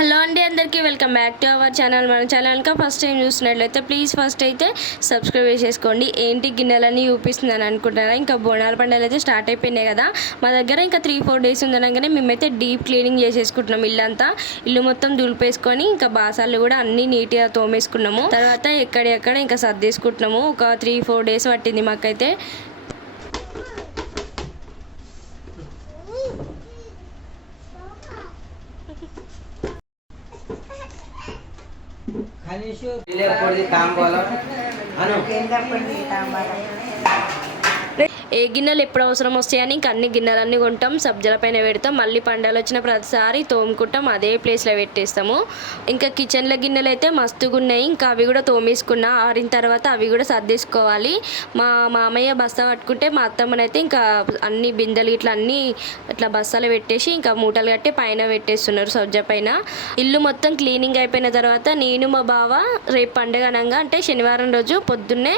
Hello అండి, అందరికీ welcome back to our channel. మన ఛానల్ ఫస్ట్ టైం చూసినట్లయితే ప్లీజ్ ఫస్ట్ అయితే సబ్స్క్రైబ్ చేసేసుకోండి. ఏంటి గిన్నెలన్నీ చూపిస్తుందని అనుకుంటున్నారా? ఇంకా బోనాల పండుగలు అయితే స్టార్ట్ అయిపోయినాయి కదా. మా దగ్గర ఇంకా 3-4 డేస్ ఉందనగానే మేమైతే డీప్ క్లీనింగ్ చేసేసుకుంటున్నాం. ఇల్లు మొత్తం దులిపేసుకొని ఇంకా బాసాలు కూడా అన్నీ నీట్గా తోమేసుకున్నాము. తర్వాత ఎక్కడెక్కడ ఇంకా సర్దేసుకుంటున్నాము. ఒక 3-4 డేస్ పట్టింది మాకైతే. काम बोलो ఏ గిన్నెలు ఎప్పుడు అవసరం వస్తాయని ఇంకా అన్ని గిన్నెలన్నీ కొంటాం, సబ్జల పైన పెడతాం. మళ్ళీ పండగలు వచ్చిన ప్రతిసారి తోముకుంటాం, అదే ప్లేస్లో పెట్టేస్తాము. ఇంకా కిచెన్లో గిన్నెలు అయితే మస్తుగా ఉన్నాయి. ఇంకా అవి కూడా తోమేసుకున్నా. ఆరిన తర్వాత అవి కూడా సర్దేసుకోవాలి. మా మామయ్య బస్తా పట్టుకుంటే మా అత్తమ్మనైతే ఇంకా అన్ని బిందెలు ఇట్లా అన్నీ ఇట్లా బస్తాలు పెట్టేసి ఇంకా మూటలు కట్టి పైన పెట్టేస్తున్నారు సబ్జ పైన. ఇల్లు మొత్తం క్లీనింగ్ అయిపోయిన తర్వాత నేను మా బావ రేపు పండుగ అనగా అంటే శనివారం రోజు పొద్దున్నే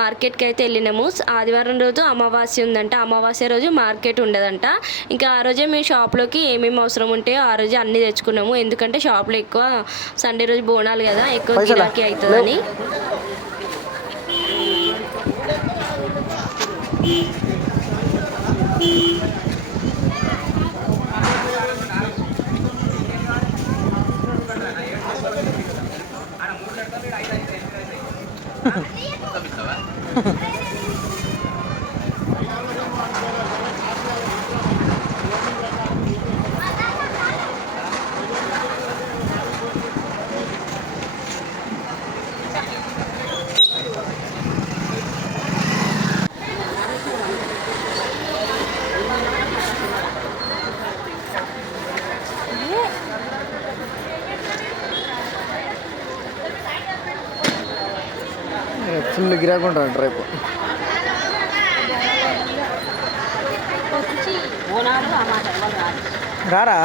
మార్కెట్కి అయితే వెళ్ళినాము. ఆదివారం రోజు అమావాస్య ఉందంట. అమావాస్య రోజు మార్కెట్ ఉండదంట. ఇంకా ఆ రోజే మేము షాప్లోకి ఏమేమి అవసరం ఉంటాయో ఆ రోజే అన్నీ తెచ్చుకున్నాము. ఎందుకంటే షాప్లో ఎక్కువ సండే రోజు బోనాలు కదా, ఎక్కువ గిరాకీ అవుతుందని. ఫుల్ గిరాకుంటాడు రేపు. రారా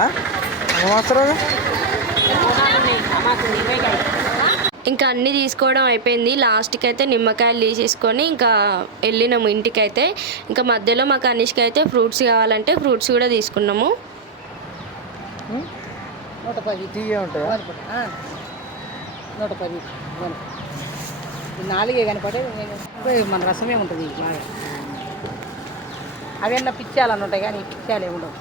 ఇంకా అన్నీ తీసుకోవడం అయిపోయింది. లాస్ట్కి అయితే నిమ్మకాయలు తీసేసుకొని ఇంకా వెళ్ళినాము ఇంటికైతే. ఇంకా మధ్యలో మాకు కనిష్కి అయితే ఫ్రూట్స్ కావాలంటే ఫ్రూట్స్ కూడా తీసుకున్నాము. 110 4 కనపడే మన రసమే ఉంటుంది. అవన్నీ పిచ్చాలని ఉంటాయి కానీ పిచ్చాలు ఏముండవు.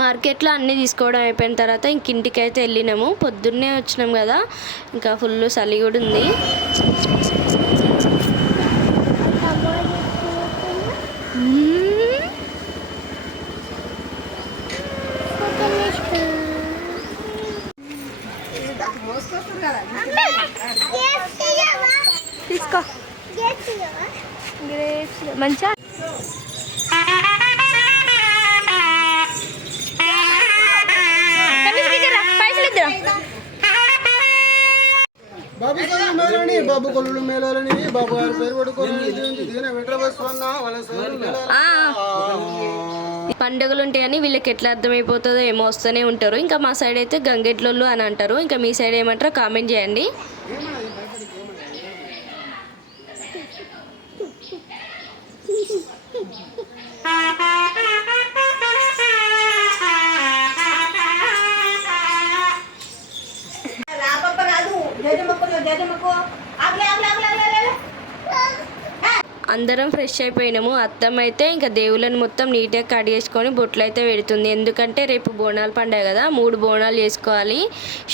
మార్కెట్లో అన్నీ తీసుకోవడం అయిపోయిన తర్వాత ఇంక ఇంటికైతే వెళ్ళినాము. పొద్దున్నే వచ్చినాం కదా, ఇంకా ఫుల్ చలి కూడా ఉంది. తీసుకో మంచిగా బాబు కొల్లు మేళాలని బాబు గారు పేరు పడుకోవాలి. పండుగలు ఉంటాయని వీళ్ళకి ఎట్లా అర్థమైపోతుందో ఏమో, వస్తూనే ఉంటారు. ఇంకా మా సైడ్ అయితే గంగెట్లోళ్ళు అని అంటారు. ఇంకా మీ సైడ్ ఏమంటారో కామెంట్ చేయండి. అందరం ఫ్రెష్ అయిపోయినాము. అత్తమ్మ అయితే ఇంకా దేవుళ్ళని మొత్తం నీట్గా కడిగేసుకొని బొట్లు అయితే పెడుతుంది. ఎందుకంటే రేపు బోనాల పండుగ కదా, 3 బోనాలు చేసుకోవాలి.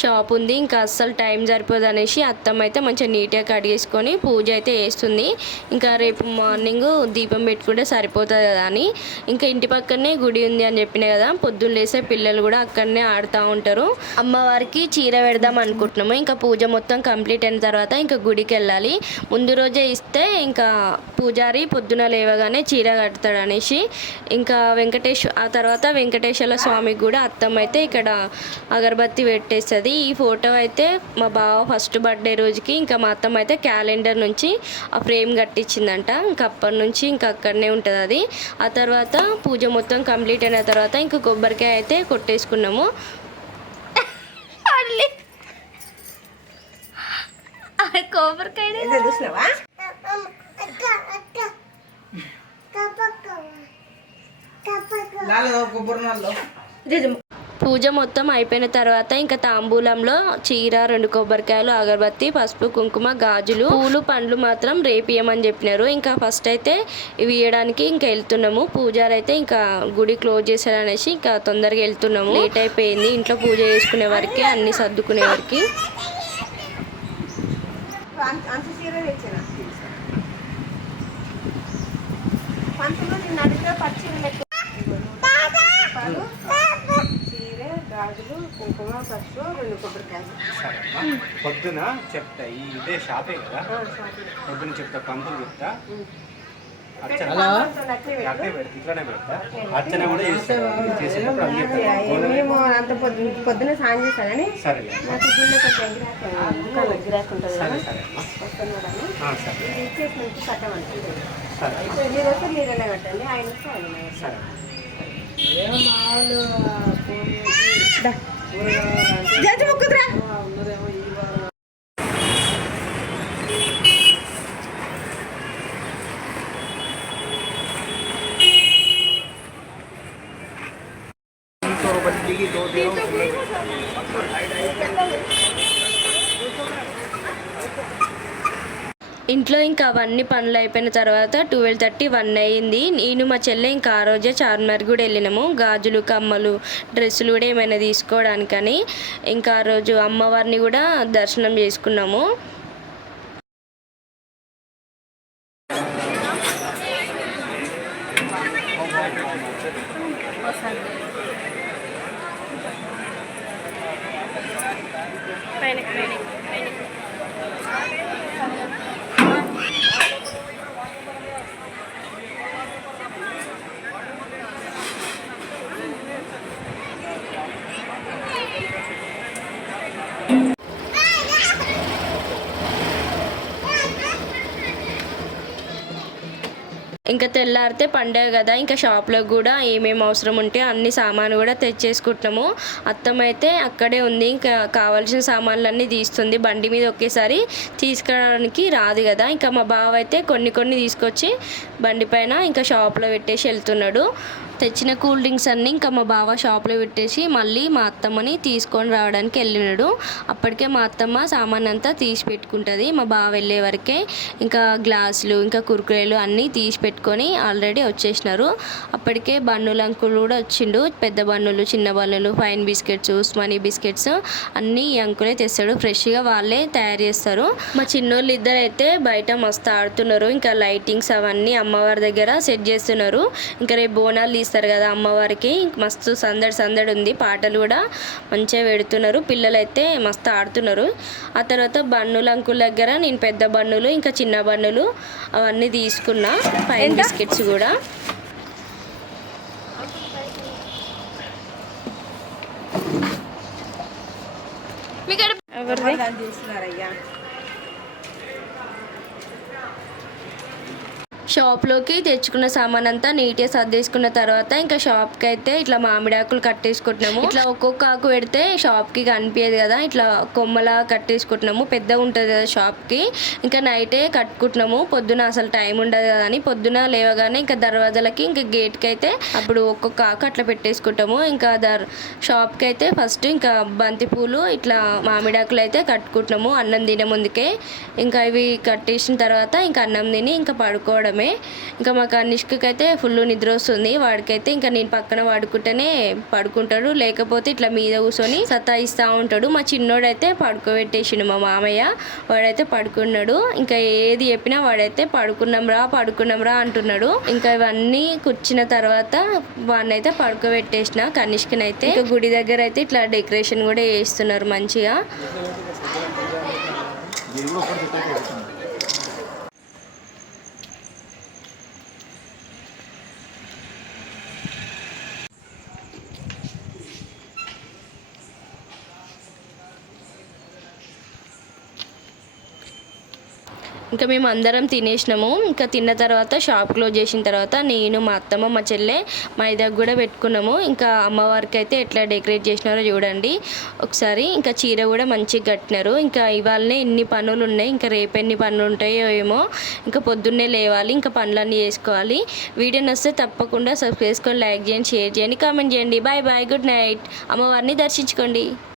షాప్ ఉంది, ఇంకా అస్సలు టైం సరిపోదు అనేసి అత్తమ్మ అయితే మంచిగా నీట్గా కడిగేసుకొని పూజ అయితే చేస్తుంది. ఇంకా రేపు మార్నింగ్ దీపం పెట్టుకుంటే సరిపోతుంది కదా అని. ఇంకా ఇంటి పక్కనే గుడి ఉంది అని చెప్పిన కదా, పొద్దున్న లేసే పిల్లలు కూడా అక్కడనే ఆడుతూ ఉంటారు. అమ్మవారికి చీర పెడదాం అనుకుంటున్నాము. ఇంకా పూజ మొత్తం కంప్లీట్ అయిన తర్వాత ఇంకా గుడికి వెళ్ళాలి. ముందు రోజే ఇస్తే ఇంకా పూజారి పొద్దున లేవగానే చీర కడతాడు అనేసి. ఇంకా ఆ తర్వాత వెంకటేశ్వర స్వామికి కూడా అత్తమ్మ అయితే ఇక్కడ అగరబత్తి పెట్టేస్తుంది. ఈ ఫోటో అయితే మా బావ ఫస్ట్ బర్త్డే రోజుకి ఇంకా మా అత్తమ్మ అయితే క్యాలెండర్ నుంచి ఆ ఫ్రేమ్ కట్టించిందంట. ఇంకా అప్పటి నుంచి ఇంకా అక్కడనే ఉంటుంది అది. ఆ తర్వాత పూజ మొత్తం కంప్లీట్ అయిన తర్వాత ఇంకా కొబ్బరికాయ అయితే కొట్టేసుకున్నాము. కొబ్బరికాయ చూసినావా? కొబ్బరి పూజ మొత్తం అయిపోయిన తర్వాత ఇంకా తాంబూలంలో చీర, 2 కొబ్బరికాయలు, అగరబత్తి, పసుపు, కుంకుమ, గాజులు, పూలు, పండ్లు మాత్రం రేపు ఇయ్యమని చెప్పినారు. ఇంకా ఫస్ట్ అయితే ఇవి ఇవ్వడానికి ఇంకా వెళ్తున్నాము. పూజారి అయితే ఇంకా గుడి క్లోజ్ చేశారనేసి ఇంకా తొందరగా వెళ్తున్నాము. లేట్ అయిపోయింది. ఇంట్లో పూజ చేసుకునే వరకే, అన్ని సర్దుకునే వరకు. గాజులు, కుంకుమ, పసుపు, 2 కొబ్బరికాయలు. పొద్దున చెప్తా, ఇదే షాపే కదా, పొద్దున చెప్తా, పంతులు చెప్తా, అర్చన అట్లే పెడతా, ఇట్లానే పెడతా, అర్చన కూడా చేస్తాను. చేసేటప్పుడు అన్ని మేము అంత పొద్దున సాయం చేస్తాను కానీ సరే నాకు గుళ్ళో కొంచెం గిరాక్ ఉంటుంది సరే సరే సరే ఇచ్చేసి నుంచి కట్టమంటే సరే మీరు వస్తే మీరు ఎలా పెట్టండి, ఆయన వస్తే ఆయన సరే. జడ్జి ముక్కుతురా. ఇంట్లో ఇంకా అవన్నీ పనులు అయిపోయిన తర్వాత 12:30, 1 అయ్యింది. నేను మా చెల్లె ఇంకా ఆ రోజే చార్మినార్ కూడా వెళ్ళినాము. గాజులు, కమ్మలు, డ్రెస్సులు కూడా ఏమైనా తీసుకోవడానికని. ఇంకా ఆ రోజు అమ్మవారిని కూడా దర్శనం చేసుకున్నాము. ఇంకా తెల్లారితే పండగ కదా, ఇంకా షాప్లో కూడా ఏమేమి అవసరం ఉంటే అన్ని సామాను కూడా తెచ్చేసుకుంటున్నాము. అత్తమ్మ అయితే అక్కడే ఉంది, ఇంకా కావాల్సిన సామాన్లన్నీ తీస్తుంది. బండి మీద ఒకేసారి తీసుకురావడానికి రాదు కదా. ఇంకా మా బావ అయితే కొన్ని తీసుకొచ్చి బండి పైన ఇంకా షాప్లో పెట్టేసి వెళ్తున్నాడు. తెచ్చిన కూల్ డ్రింక్స్ అన్నీ ఇంకా మా బావ షాప్లో పెట్టేసి మళ్ళీ మా అత్తమ్మని తీసుకొని రావడానికి వెళ్ళినాడు. అప్పటికే మా అత్తమ్మ సామాన్ అంతా తీసి పెట్టుకుంటుంది. మా బావ వెళ్ళే వరకే ఇంకా గ్లాసులు, ఇంకా కుర్కురేలు అన్నీ తీసి పెట్టుకొని ఆల్రెడీ వచ్చేసినారు. అప్పటికే బన్నులు అంకులు కూడా వచ్చిండు. పెద్ద బన్నులు, చిన్న బన్నులు, ఫైన్ బిస్కెట్స్, ఉస్మానీ బిస్కెట్స్ అన్నీ ఈ అంకులే తెస్తాడు. ఫ్రెష్గా వాళ్ళే తయారు చేస్తారు. మా చిన్నోళ్ళు ఇద్దరు అయితే బయట మస్తు ఆడుతున్నారు. ఇంకా లైటింగ్స్ అవన్నీ అమ్మవారి దగ్గర సెట్ చేస్తున్నారు. ఇంకా రేపు బోనాలు ఇస్తారు కదా అమ్మవారికి, మస్తు సందడి ఉంది. పాటలు కూడా మంచిగా పెడుతున్నారు. పిల్లలు అయితే మస్తు ఆడుతున్నారు. ఆ తర్వాత బన్నుల అంకుల్ దగ్గర నేను పెద్ద బన్నులు, ఇంకా చిన్న బన్నులు అవన్నీ తీసుకున్నా. ఫైన్ బిస్కెట్స్ కూడా. చేస్తున్నారయ్యా. షాప్లోకి తెచ్చుకున్న సామాన్ అంతా నీట్గా సర్దేసుకున్న తర్వాత ఇంకా షాప్కి అయితే ఇట్లా మామిడాకులు కట్టేసుకుంటున్నాము. ఇట్లా ఒక్కొక్క ఆకు పెడితే షాప్కి కనిపించదు కదా, ఇట్లా కొమ్మలా కట్టేసుకుంటున్నాము. పెద్దగా ఉంటుంది కదా షాప్కి. ఇంకా నైటే కట్టుకుంటున్నాము. పొద్దున అసలు టైం ఉండదు కదా అని పొద్దున లేవగానే ఇంకా దర్వాజాలకి ఇంకా గేట్కి అయితే అప్పుడు ఒక్కొక్క ఆకు అట్లా పెట్టేసుకుంటాము. ఇంకా షాప్కి అయితే ఫస్ట్ ఇంకా బంతిపూలు, ఇట్లా మామిడాకులు అయితే కట్టుకుంటున్నాము అన్నం తినే ముందుకే. ఇంకా ఇవి కట్టేసిన తర్వాత ఇంకా అన్నం తిని ఇంకా పడుకోవడమే. ఇంకా మా కనిష్కకి అయితే ఫుల్ నిద్ర వస్తుంది. వాడికైతే ఇంకా నేను పక్కన పడుకుంటేనే పడుకుంటాడు, లేకపోతే ఇట్లా మీద కూర్చొని సతాయిస్తూ ఉంటాడు. మా చిన్నోడైతే పడుకోబెట్టేసిండు మా మామయ్య. వాడైతే పడుకున్నాడు. ఇంకా ఏది చెప్పినా వాడైతే పడుకున్నాం రా అంటున్నాడు. ఇంకా ఇవన్నీ కూర్చున్న తర్వాత వాడినైతే పడుకోబెట్టేసిన కనిష్కనైతే. ఇంకా గుడి దగ్గర అయితే ఇట్లా డెకరేషన్ కూడా చేస్తున్నారు మంచిగా. ఇంకా మేము అందరం తినేసినాము. ఇంకా తిన్న తర్వాత షాప్ క్లోజ్ చేసిన తర్వాత నేను, మా అత్తమ్మ, మా చెల్లె మైదాకు కూడా పెట్టుకున్నాము. ఇంకా అమ్మవారికి అయితే ఎట్లా డెకరేట్ చేసినారో చూడండి ఒకసారి. ఇంకా చీర కూడా మంచిగా కట్టినారు. ఇంకా ఇవాళనే ఇన్ని పనులు ఉన్నాయి, ఇంకా రేపు ఎన్ని పనులు ఉంటాయో ఏమో. ఇంకా పొద్దున్నే లేవాలి, ఇంకా పనులన్నీ చేసుకోవాలి. వీడియో నచ్చితే తప్పకుండా సబ్స్క్రైబ్ చేసుకొని, లైక్ చేయండి, షేర్ చేయండి, కామెంట్ చేయండి. Bye bye, good night. అమ్మవారిని దర్శించుకోండి.